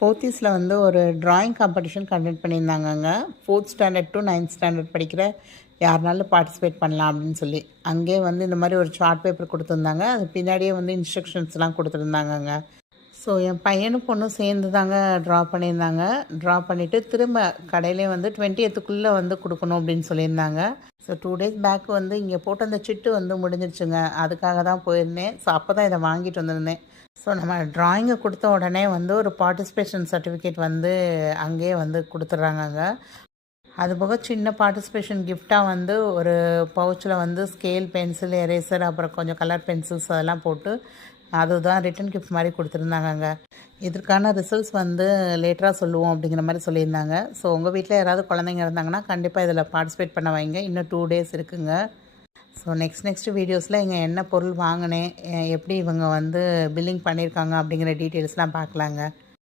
போத்தீஸில் வந்து ஒரு drawing competition conduct பண்ணியிருந்தாங்கங்க. 4th standard to 9th standard படிக்கிற யாருனாலும் பார்ட்டிசிபேட் பண்ணலாம் அப்படின்னு சொல்லி. அங்கேயே வந்து இந்த மாதிரி ஒரு சார்ட் பேப்பர் கொடுத்துருந்தாங்க. அது பின்னாடியே வந்து இன்ஸ்ட்ரக்ஷன்ஸ்லாம் கொடுத்துருந்தாங்கங்க. ஸோ என் பையனும் பொண்ணும் சேர்ந்து தாங்க ட்ரா பண்ணியிருந்தாங்க. ட்ரா பண்ணிவிட்டு திரும்ப கடையிலே வந்து 20th வந்து கொடுக்கணும் அப்படின்னு சொல்லியிருந்தாங்க. ஸோ 2 டேஸ் பேக் வந்து இங்கே போட்ட அந்த சிட்டு வந்து முடிஞ்சிருச்சுங்க. அதுக்காக தான் போயிருந்தேன். ஸோ அப்போ தான் இதை வாங்கிட்டு வந்திருந்தேன். ஸோ நம்ம ட்ராயிங்கை கொடுத்த உடனே வந்து ஒரு பார்ட்டிசிபேஷன் சர்டிஃபிகேட் வந்து அங்கேயே வந்து கொடுத்துட்றாங்கங்க. அதுபோக சின்ன பார்ட்டிசிபேஷன் கிஃப்டாக வந்து ஒரு பவுச்சில் வந்து ஸ்கேல், பென்சில், எரேசர், அப்புறம் கொஞ்சம் கலர் பென்சில்ஸ் அதெல்லாம் போட்டு அதுதான் ரிட்டன் கிஃப்ட் மாதிரி கொடுத்துருந்தாங்கங்க. இதற்கான ரிசல்ட்ஸ் வந்து லேட்டராக சொல்லுவோம் அப்படிங்கிற மாதிரி சொல்லியிருந்தாங்க. ஸோ உங்கள் வீட்டில் யாராவது குழந்தைங்க இருந்தாங்கன்னா கண்டிப்பாக இதில் பார்ட்டிசிபேட் பண்ண வைங்க. இன்னும் 2 டேஸ் இருக்குங்க. ஸோ நெக்ஸ்ட் வீடியோஸில் இங்கே என்ன பொருள் வாங்கினேன், எப்படி இவங்க வந்து பில்லிங் பண்ணியிருக்காங்க அப்படிங்கிற டீட்டெயில்ஸ்லாம் பார்க்கலாங்க.